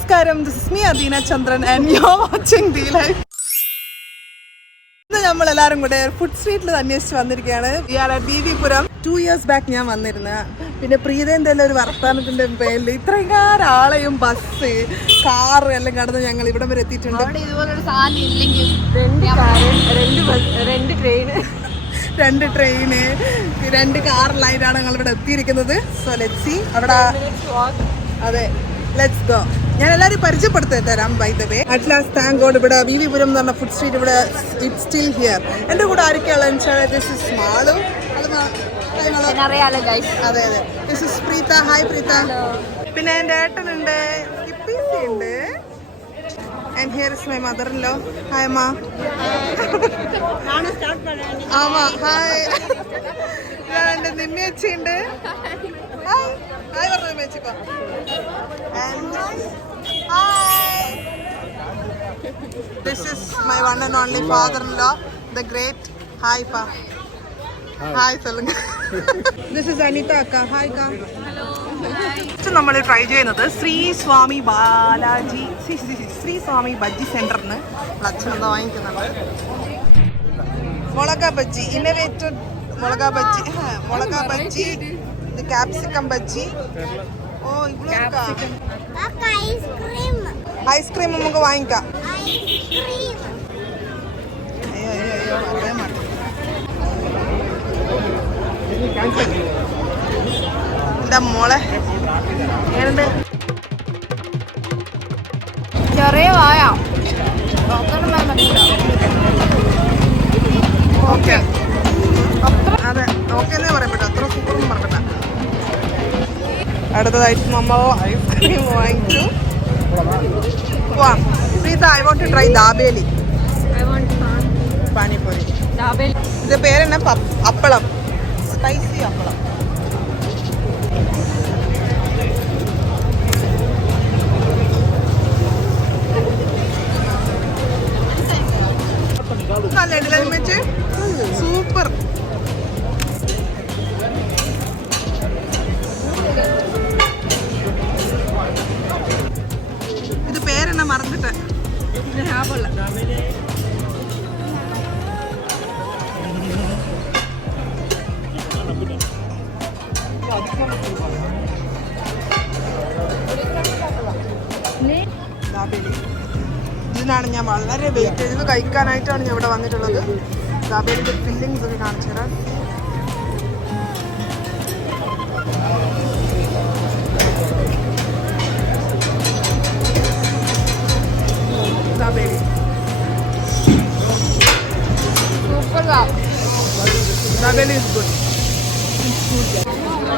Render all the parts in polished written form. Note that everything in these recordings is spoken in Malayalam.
നമസ്കാരം, this is me Adina Chandran and you're watching D Life. ഇന്ന് നമ്മളെല്ലാവരും കൂടെ ഫുഡ് സ്ട്രീറ്റിൽ അന്വേഷിച്ച് വന്നിരിക്കുകയാണ്. We are at Beevipuram. 2 years back ഞാൻ വന്നിരുന്ന. പിന്നെ പ്രീതേൻ്റെ ഒരു വർത്തമാനത്തിൻ്റെ പേരിൽ ഇത്രയും ആളെയും ബസ് കാറ് എല്ലാം കടന്ന് ഞങ്ങൾ ഇവിടം വരെ എത്തിയിട്ടുണ്ട്. രണ്ട് ട്രെയിന് 2 കാറിലായിട്ടാണ് ഞങ്ങൾ ഇവിടെ എത്തിയിരിക്കുന്നത്. So let's see. അവിടെ അതെ, ലെറ്റ്സ് ഗോ. ഞാൻ എല്ലാവരും പരിചയപ്പെടുത്തി തരാം. By the way, at last thank God ഇവിടെ ബീവിപുരം എന്ന് പറഞ്ഞ ഫുഡ് സ്ട്രീറ്റ് ഇവിടെ ഇറ്റ്സ് സ്റ്റിൽ ഹിയർ. എൻ്റെ കൂടെ ആരൊക്കെയാണെന്ന് വെച്ചാൽ ദിസ് ഇസ് മാളു, അതെ അതെ, this is Preetha. Hi Preetha. പിന്നെ എൻ്റെ ഏട്ടനുണ്ട്, ഹിപ്പീസി ഉണ്ട്. And here is my mother-in-law. Hi, Ma. Amma, hi. And Nimmechi ഉണ്ട്. Hi. Hi, പറഞ്ഞു Nimmechico. And hi. This is my one and only father-in-law, the great. Hi, Pa. Hi, சொல்லுங்க. This is Anita akka. Hi, Ka. Hello. നമ്മൾ ട്രൈ ചെയ്യുന്നത് ശ്രീ സ്വാമി ബാലാജി ശ്രീ സ്വാമി ബജ്ജി സെന്ററിന് അച്ഛൻ എന്താ വാങ്ങിക്കുന്നുണ്ട്. മുളക ബജ്ജി, ഇന്നോവേറ്റഡ് മുളക ബജ്ജി, ക്യാപ്സിക്കം ബജ്ജി. ഓ, ഐസ്ക്രീം നമുക്ക് വാങ്ങിക്കാം. അയ്യോ പറയാൻ മാറ്റം. എന്താ മോളെ ഏതുണ്ട്? ചെറിയ വായ. ഓക്കെ, അതെ ഓക്കെ എന്നേ പറയപ്പെട്ട, അത്ര സൂപ്പറൊന്നും പറയപ്പെട്ട. അടുത്തതായിട്ട് നമ്മൾ ഐസ്ക്രീം വാങ്ങിച്ചു. Please, I want to try dabeli panipuri. ഇത് പേരെന്നെ അപ്പളം, സ്പൈസി അപ്പളം. സൂപ്പർ. ഇത് പേരെന്നെ മറന്നിട്ട് ഇതിനാണ് ഞാൻ വളരെ വെയിറ്റ് ചെയ്ത് കഴിക്കാനായിട്ടാണ് ഞാൻ ഇവിടെ വന്നിട്ടുള്ളത്. ദാബേലിൻ്റെ ഫില്ലിങ്സ് ഒക്കെ കാണിച്ചു തരാം. ദാബേലി super. ദാബേലി is good.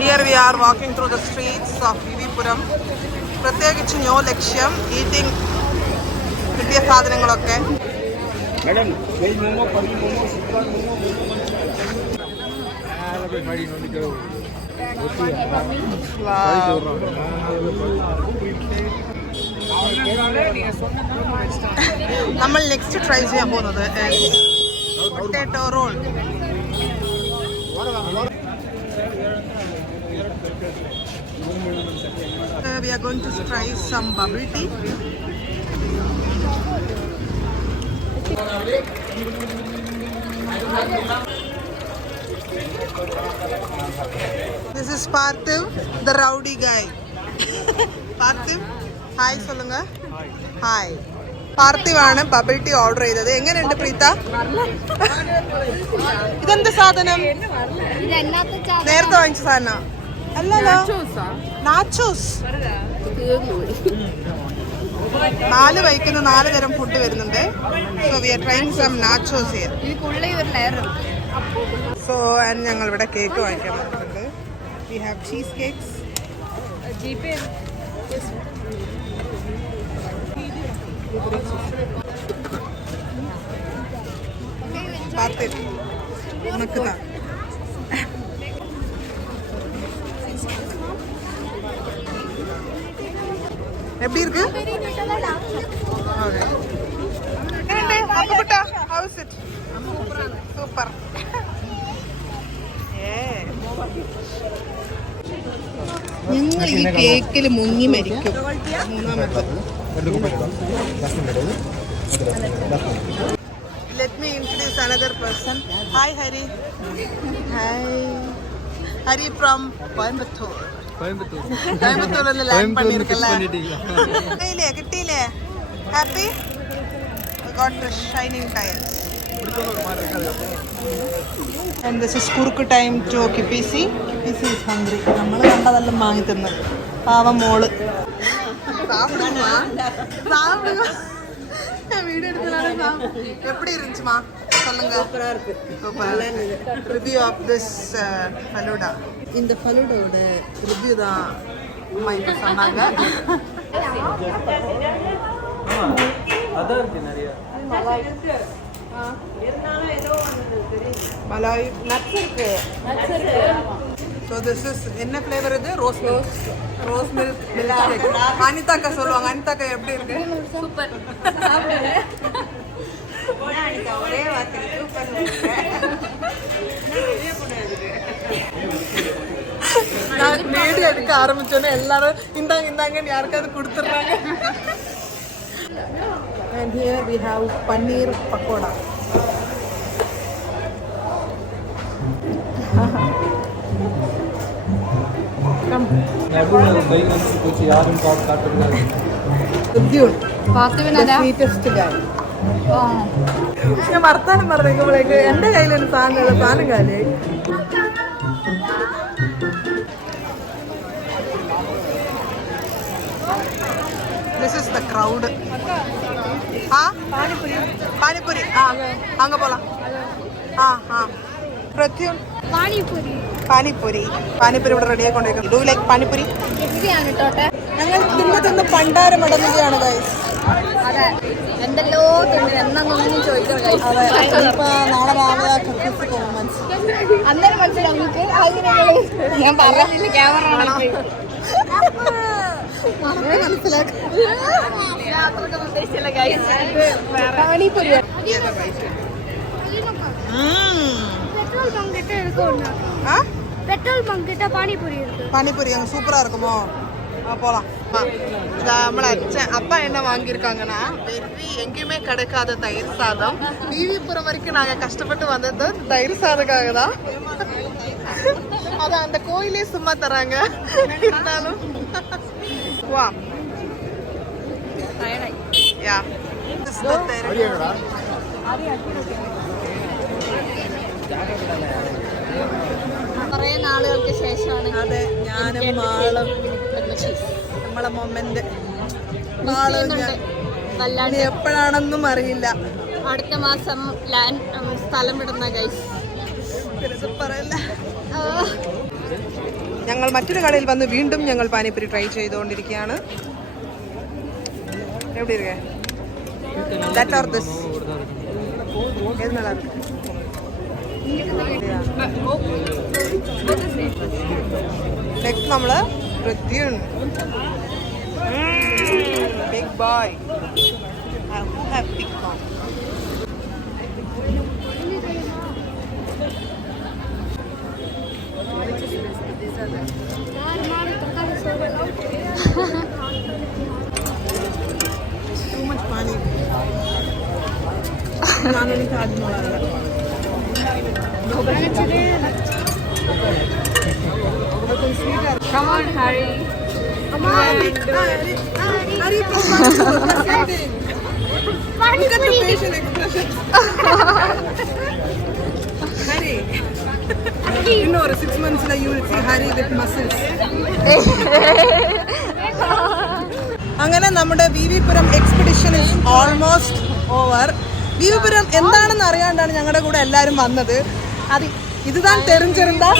Here we are walking through the streets of ബീവിപുരം. പ്രത്യേകിച്ച് ന്യൂ ലക്ഷ്യം ഈറ്റിംഗ് കിട്ടിയ സാധനങ്ങളൊക്കെ. നമ്മൾ നെക്സ്റ്റ് ട്രൈ ചെയ്യാൻ പോകുന്നത് potato roll. We are going to try some bubble tea. This is Parthiv, the rowdy guy. Parthiv, hi solunga. Hi. Parthiv ആണ് ബബിൾ ടീ ഓർഡർ ചെയ്തത്. എങ്ങനെയുണ്ട് പ്രീത? ഇതെന്ത് സാധനം? നേരത്തെ വാങ്ങിച്ച സാധനം അല്ലല്ലോ. നാച്ചോസ്. 4 വൈക്കുന്ന 4 തരം ഫുഡ് വരുന്നുണ്ട്. So we are trying some nachos here. So and ഞങ്ങൾ ഇവിടെ കേക്ക് വാങ്ങിക്കാൻ പറ്റുന്നുണ്ട്. We have cheesecakes. നമുക്കുതാ எப்படி இருக்கு? சூப்பர். ഞങ്ങൾ ഈ കേക്കിൽ മുങ്ങി മരിക്കും. മൂന്നാമത്തെ Let me introduce another person. Hi Hari. Hi. Hari from Coimbatore. Coimbatore land பண்ணிருக்கல. இல்லையே கிட்டிலே. Happy? I got the shining tires. And this is kurku time to KPC. KPC is hungry. നമ്മൾ കണ്ടതെല്ലാം വാങ്ങി തിന്നു. പാവം മോള്. சாப்பிடுமா? சாப்பிடுமா? வீடியோ எடுத்தனால எப்படி இருந்துச்சுமா சொல்லுங்க. சூப்பரா இருக்கு. Review of this falooda. இந்த ஃபலூடாவோட ரிவ்யூ தான் அம்மா இப்போ சொன்னாங்க. மலாய் நட்ஸ் இருக்கு. ஸோ திஸ் இஸ் என்ன ஃப்ளேவர் இது? Rose milk. Rose milk milk. அனிதாக்கா சொல்லுவாங்க. அனிதாக்கா எப்படி இருக்கு? சூப்பர். ஒரே வார்த்தை சூப்பர். நான் வீடியோ எடுக்க ஆரம்பிச்சோன்னே எல்லாரும் இந்தாங்க இந்தாங்கன்னு யாருக்காவது கொடுத்துட்றாங்க. And here we have paneer pakoda. Come. ഞാൻ വർത്താനം പറഞ്ഞേക്കുമ്പോഴേക്ക് എന്റെ കയ്യിലൊരു സാധനം കാലേ. This is the crowd. Panipuri. അങ്ങ് പോലാം. പ്രത്യുൻ പാനിപ്പൂരി ഇവിടെ റെഡി ആയിക്കൊണ്ടിരിക്കുന്നു. Do like panipuri? ഞങ്ങൾ തിന്ന് പണ്ടാരം അടങ്ങുകയാണ് ഗൈസ്. അതെ, എന്തെല്ലോ എന്നൊന്നും ചോദിക്കണം ഗൈസ്. നാളെ രാവിലെ ക്രിസ്മസ് പെർഫോമൻസ് അന്നേരം മനസ്സിലാക്കി ഞാൻ പറഞ്ഞില്ല ക്യാമറ പാനിപ്പൂരി. பெட்ரோல் பங்க் கிட்ட பானிபூரி அங்கே சூப்பராக இருக்குமோ? போகலாம். நம்மளை அப்பா என்ன வாங்கியிருக்காங்கன்னா எங்கேயுமே கிடைக்காத தயிர் சாதம். விவிபுரம் வரைக்கும் நாங்கள் கஷ்டப்பட்டு வந்தது தயிர் சாதத்துக்காக தான். அதை அந்த கோயிலே சும்மா தராங்க. இருந்தாலும் வா யா കുറേ നാളുകൾക്ക് ശേഷമാണ്. അതെ, ഞാനും മാളും നമ്മളെ മൊമെന്റ് ഇനി എപ്പോഴാണെന്നും അറിയില്ല. അടുത്ത മാസം സ്ഥലം വിടുന്ന ഗൈസ്. പറയല്ല. ഞങ്ങൾ മറ്റൊരു കടയിൽ വന്ന് വീണ്ടും ഞങ്ങൾ പാനിപ്പൂരി ട്രൈ ചെയ്തുകൊണ്ടിരിക്കുകയാണ്. എവിടെ ഇരിക്കേ? ദാറ്റ് ഓർ ദിസ് ഏത് നല്ല ഇருக்கு? നെക്സ്റ്റ് നമ്മള് Prathyun big boy. Big boy too much money. ನಾನು എനിക്ക് ആദ്യം നോളാറില്ല. Come on, Harry. Come on, Harry. Look at the facial expressions. Harry. You know, 6 months you will see Harry with muscles. അങ്ങനെ നമ്മുടെ വിവിപുരം എക്സ്പെഡിഷൻ ഇസ് ഓൾമോസ്റ്റ് ഓവർ. വിവിപുരം എന്താണെന്ന് അറിയാണ്ടാണ് ഞങ്ങളുടെ കൂടെ എല്ലാവരും വന്നത്. അത് இதுதான் தெரிஞ்சிருந்தா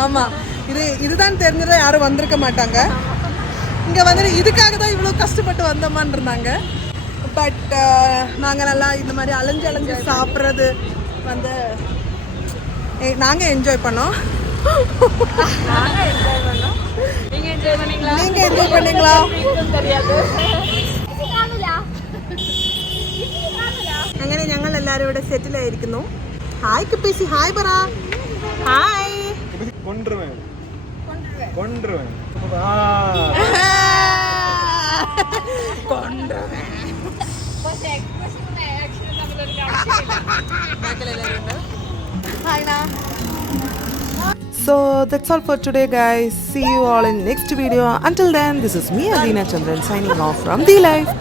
ஆமா இதுதான் தெரிஞ்சதா யாரும் வந்திருக்க மாட்டாங்க. இங்க வந்து இதுக்காக தான் இவ்வளவு கஷ்டப்பட்டு வந்தோமான்னு இருந்தாங்க. பட் நாங்க நல்லா இந்த மாதிரி அலைஞ்சு சாப்பிட்றது வந்து நாங்க என்ஜாய் பண்ணோம். நீங்க என்ஜாய் பண்ணீங்களா? അങ്ങനെ ഞങ്ങൾ എല്ലാവരും ഇവിടെ സെറ്റിൽ ആയിരിക്കുന്നു. ഹായ് കിപ്പീസി, ഹായ് പറ. Hi. കൊണ്ടുവരുവേൻ കൊണ്ടുവരുവേൻ So that's all for today, guys. See you all in next video. Until then, this is me, Adina Chandran, signing off from The Life.